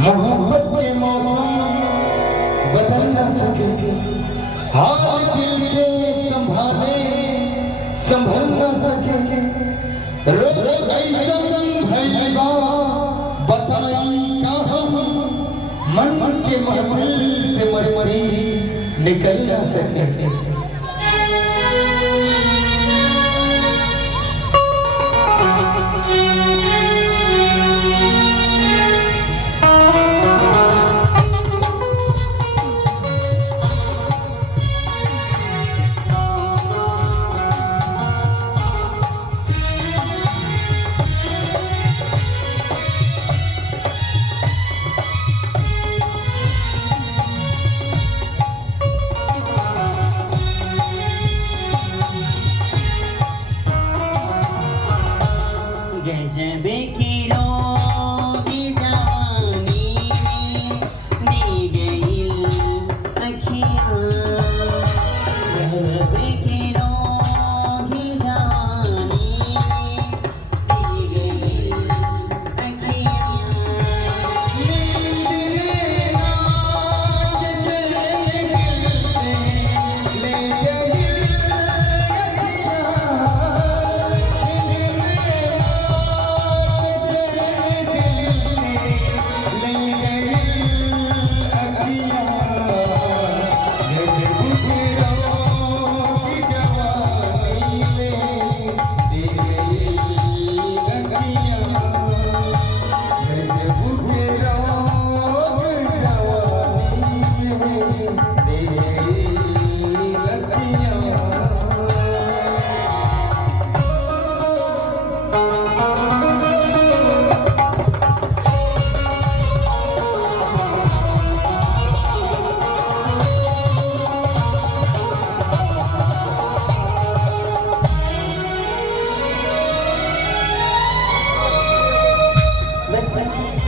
मोहब्बत के मौसम बदल न सके, हाल दिल के संभाले संभल न सके। रोग ऐसन भइल बा बताई का हम, मन के महफिल से मरमरी निकल न सके।